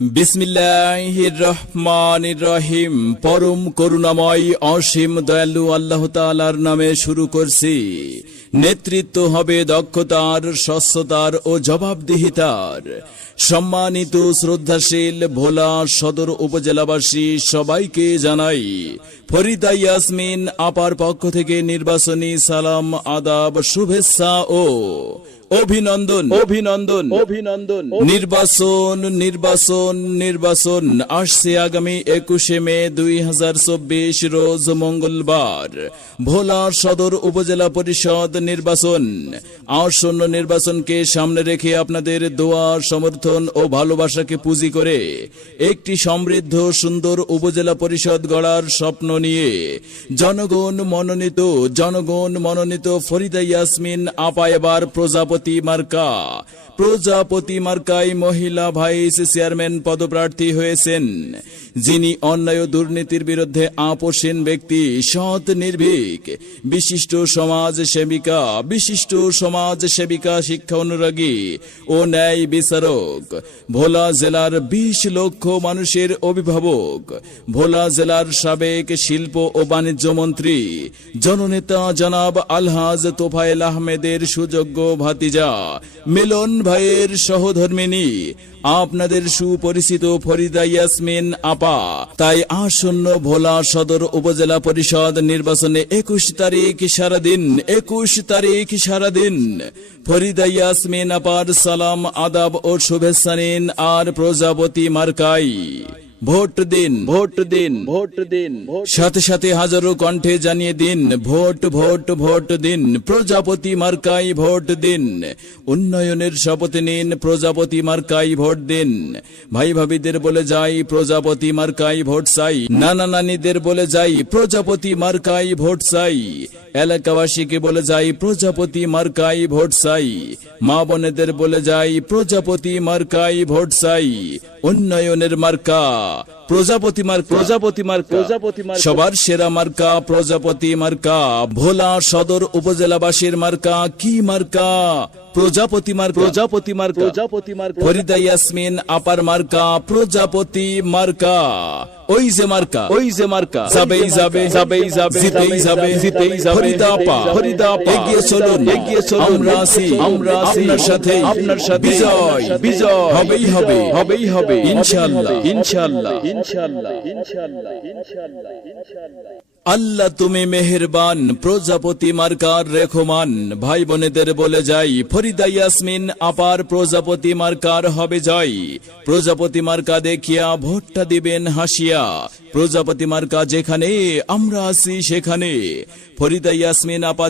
বিসমিল্লাহির রহমানির রহিম। পরম করুণাময় অসীম দয়ালু আল্লাহ তাআলার নামে শুরু করছি। নেতৃত্ব হবে দক্ষতার, স্বচ্ছতার ও জবাবদিহিতার। সম্মানিত শ্রদ্ধাশীল ভোলা সদর উপজেলাবাসী সবাইকে জানাই ফরিদা ইয়াসমিন আপার পক্ষ থেকে নির্বাচনী সালাম, আদাব, শুভেচ্ছা ও অভিনন্দন অভিনন্দন অভিনন্দন। নির্বাচন নির্বাচন নির্বাচন আসছে আগামী 21 মে 2024 রোজ মঙ্গলবার। ভোলা সদর উপজেলা পরিষদ নির্বাচন। আসন্ন নির্বাচনকে সামনে রেখে আপনাদের দোয়া, সমর্থন ও ভালোবাসাকে পুঁজি করে একটি সমৃদ্ধ সুন্দর উপজেলা পরিষদ গড়ার স্বপ্ন নিয়ে জনগণ মনোনীত ফরিদা ইয়াসমিন আপা এবার প্রজাপতি মার্কায় মহিলা ভাইস চেয়ারম্যান পদপ্রার্থী হয়েছেন। যিনি অন্যায় ও দুর্নীতির বিরুদ্ধে আপোষহীন ব্যক্তি, সৎ নির্ভীক, বিশিষ্ট সমাজ সেবিকা, শিক্ষা অনুরাগী ও ন্যায় বিচারক, ভোলা জেলার 20 লক্ষ মানুষের অভিভাবক, ভোলা জেলার সাবেক শিল্প ও বাণিজ্য মন্ত্রী, জননেতা জনাব আলহাজ তোফায়েল আহমেদের সুযোগ্য ভাতিজা, মিলন ভাইয়ের সহধর্মিনী, আপনাদের সুপরিচিত ফরিদা ইয়াসমিন আপা। তাই আসন্ন ভোলা সদর উপজেলা পরিষদ নির্বাচনে 21 তারিখ সারাদিন ফরিদা ইয়াসমিন আপার সালাম, আদাব ও শুভেচ্ছা নিন আর প্রজাপতি মার্কায় ভোট দিন। সাথে সাথে হাজারো কণ্ঠে জানিয়ে দিন ভোট দিন, প্রজাপতি মার্কায় ভোট দিন। উন্নয়নের শপথ নিন, প্রজাপতি মার্কায় ভোট দিন। ভাই ভাবিদের বলে যাই প্রজাপতি মার্কায় ভোট চাই, নানা নানিদের বলে যাই প্রজাপতি মার্কায় ভোট চাই, এলাকাবাসীকে বলে যাই প্রজাপতি মার্কায় ভোট চাই, মা বোনেদের বলে যাই প্রজাপতি মার্কায় ভোট চাই। উন্নয়নের মার্কা প্রজাপতি মার্কা, সবার সেরা মার্কা প্রজাপতি মার্কা। ভোলা সদর উপজেলাবাসীর মার্কা কি মার্কা? প্রজাপতি মার্কা। ফরিদা ইয়াসমিন আপার মার্কা প্রজাপতি মার্কা। ওই যে মার্কা যাবেই যাবে। ফরিদা আপা এগিয়ে চলুন, আমরা আছি আপনার সাথে। বিজয় হবেই হবে ইনশাআল্লাহ। আল্লাহ তুমি মেহেরবান, প্রজাপতি মার্কার রেখমান। ভাই বোনেদের বলে যাই ফরিদা ইয়াসমিন আপার প্রজাপতি মার্কার হবে জয়। প্রজাপতি মার্কা দেখিয়া ভোটটা দিবেন হাসিয়া। প্রজাপতি মার্কা যেখানে, আমরা আছি সেখানে। ফরিদা ইয়াসমিন আপা